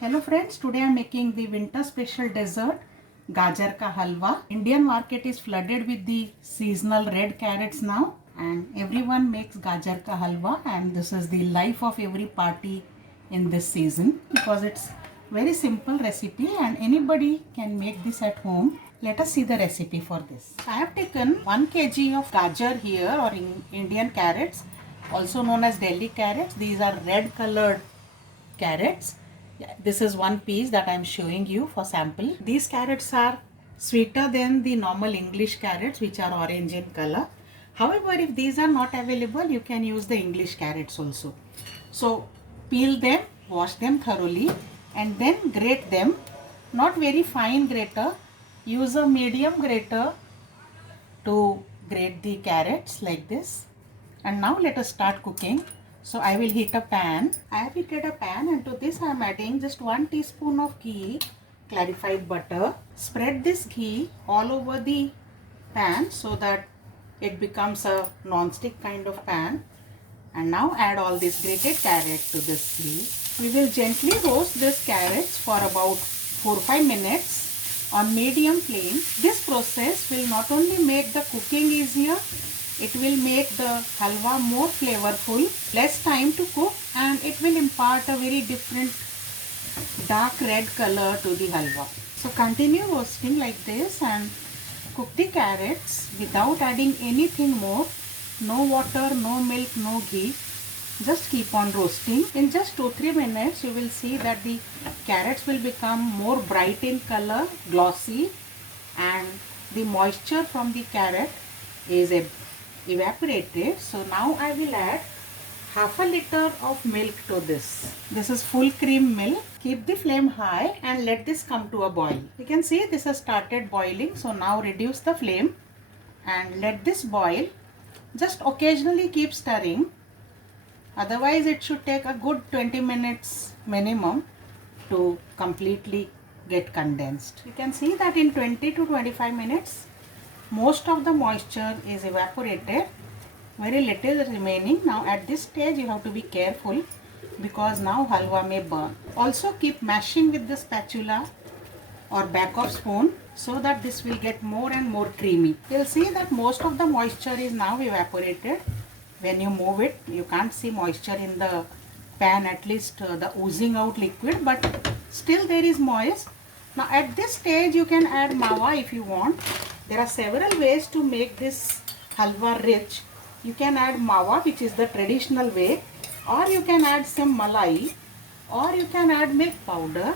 Hello friends, today I am making the winter special dessert Gajar ka halwa. Indian market is flooded with the seasonal red carrots now and everyone makes Gajar ka halwa, and this is the life of every party in this season because it's very simple recipe and anybody can make this at home. Let us see the recipe for this. I have taken 1 kg of gajar here, or in Indian carrots, also known as Delhi carrots. These are red colored carrots. Yeah, this is one piece that I am showing you for sample. These carrots are sweeter than the normal English carrots, which are orange in color. However, if these are not available, you can use the English carrots also. So peel them, wash them thoroughly, and then grate them. Not very fine grater. Use a medium grater to grate the carrots like this. And now let us start cooking. So I will heat a pan. I have heated a pan, and to this I am adding just 1 teaspoon of ghee, clarified butter. Spread this ghee all over the pan so that it becomes a non-stick kind of pan. And now add all this grated carrot to this ghee. We will gently roast this carrots for about 4-5 minutes on medium flame. This process will not only make the cooking easier, it will make the halwa more flavorful, less time to cook, and it will impart a very different dark red color to the halwa. So continue roasting like this and cook the carrots without adding anything more. No water, no milk, no ghee. Just keep on roasting. In just 2-3 minutes you will see that the carrots will become more bright in color, glossy, and the moisture from the carrot is evaporated. So now I will add half a liter of milk to this. This is full cream milk. Keep the flame high and let this come to a boil. You can see this has started boiling. So now reduce the flame and let this boil. Just occasionally keep stirring. Otherwise it should take a good 20 minutes minimum to completely get condensed. You can see that in 20 to 25 minutes most of the moisture is evaporated. Very little is remaining. Now at this stage you have to be careful because now halwa may burn. Also keep mashing with the spatula or back of spoon so that this will get more and more creamy. You'll see that most of the moisture is now evaporated. When you move it, you can't see moisture in the pan, at least the oozing out liquid, but still there is moist. Now at this stage you can add mawa if you want. There are several ways to make this halwa rich. You can add mawa, which is the traditional way, or you can add some malai, or you can add milk powder,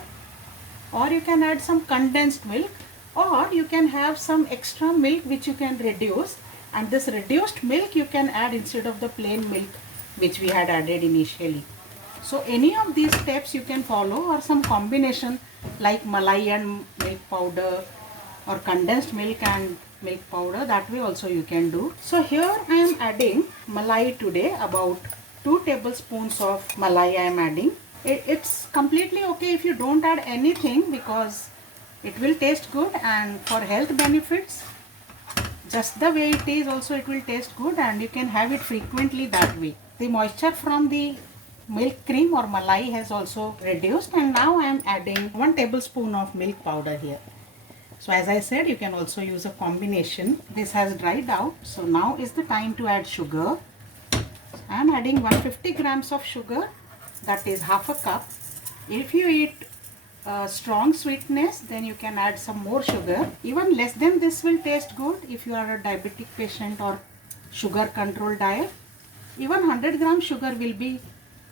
or you can add some condensed milk, or you can have some extra milk which you can reduce, and this reduced milk you can add instead of the plain milk which we had added initially. So any of these steps you can follow, or some combination like malai and milk powder or condensed milk and milk powder, that way also you can do. So here I am adding malai today. About 2 tablespoons of malai I am adding. It's completely okay if you don't add anything because it will taste good, and for health benefits just the way it is also it will taste good, and you can have it frequently that way. The moisture from the milk cream or malai has also reduced, and now I am adding 1 tablespoon of milk powder here. So as I said, you can also use a combination. This has dried out, so now is the time to add sugar. I am adding 150 grams of sugar, that is half a cup. If you eat strong sweetness, then you can add some more sugar. Even less than this will taste good if you are a diabetic patient or sugar control diet. Even 100 grams sugar will be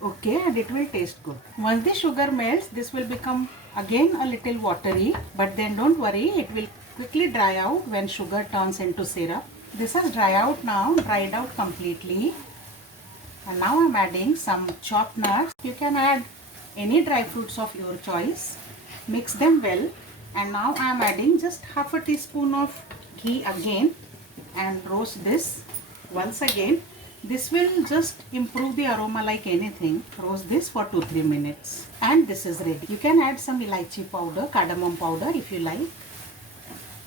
okay and it will taste good. Once the sugar melts, this will become again a little watery, but then don't worry, it will quickly dry out when sugar turns into syrup. This has dried out completely. And now I am adding some chopped nuts. You can add any dry fruits of your choice. Mix them well, and now I am adding just half a teaspoon of ghee again and roast this once again. This will just improve the aroma like anything. Roast this for 2-3 minutes and this is ready. You can add some elaichi powder, cardamom powder if you like.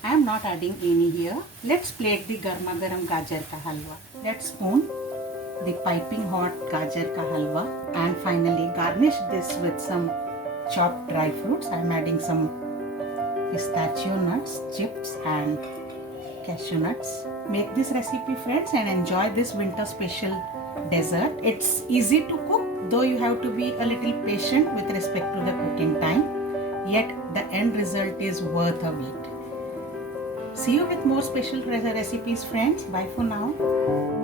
I am not adding any here. Let's plate the garma garam gajar ka halwa. Let's spoon the piping hot gajar ka halwa and finally garnish this with some chopped dry fruits. I'm adding some pistachio nuts, chips and cashew nuts. Make this recipe, friends, and enjoy this winter special dessert. It's easy to cook, though you have to be a little patient with respect to the cooking time. Yet the end result is worth a wait. See you with more special recipes, friends. Bye for now.